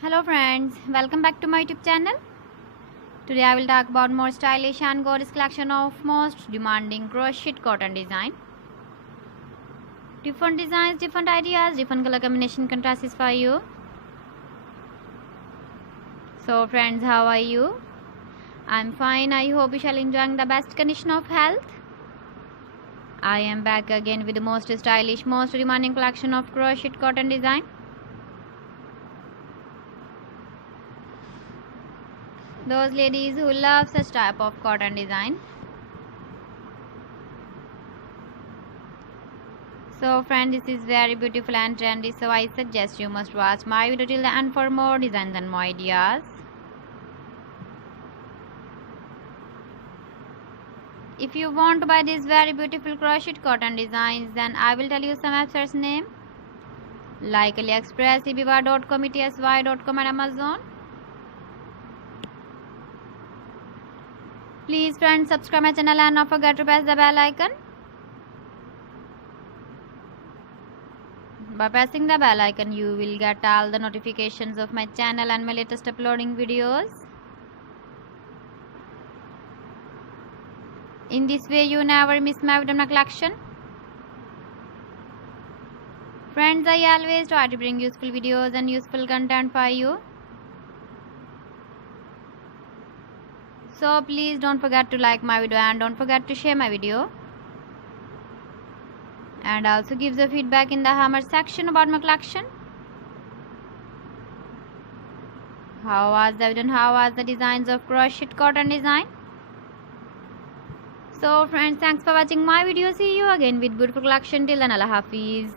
Hello friends, welcome back to my YouTube channel. Today I will talk about more stylish and gorgeous collection of most demanding crochet cotton design. Different designs, different ideas, different color combination contrasts for you. So friends, how are you? I'm fine. I hope you shall enjoying the best condition of health. I am back again with the most stylish, most demanding collection of crochet cotton design. Those ladies who love such type of cotton design. So friends, this is very beautiful and trendy, so I suggest you must watch my video till the end for more designs and more ideas. If you want to buy these very beautiful crochet cotton designs, then I will tell you some websites name like AliExpress, eBay.com, ETSY.com and Amazon. Please friends, subscribe my channel and not forget to press the bell icon. By pressing the bell icon, you will get all the notifications of my channel and my latest uploading videos. In this way, you never miss my video collection. Friends, I always try to bring useful videos and useful content for you. So please don't forget to like my video and don't forget to share my video. And also give the feedback in the comment section about my collection. How was the video and how was the designs of crochet cotton design? So friends, thanks for watching my video. See you again with beautiful collection. Till then, Allah Hafiz.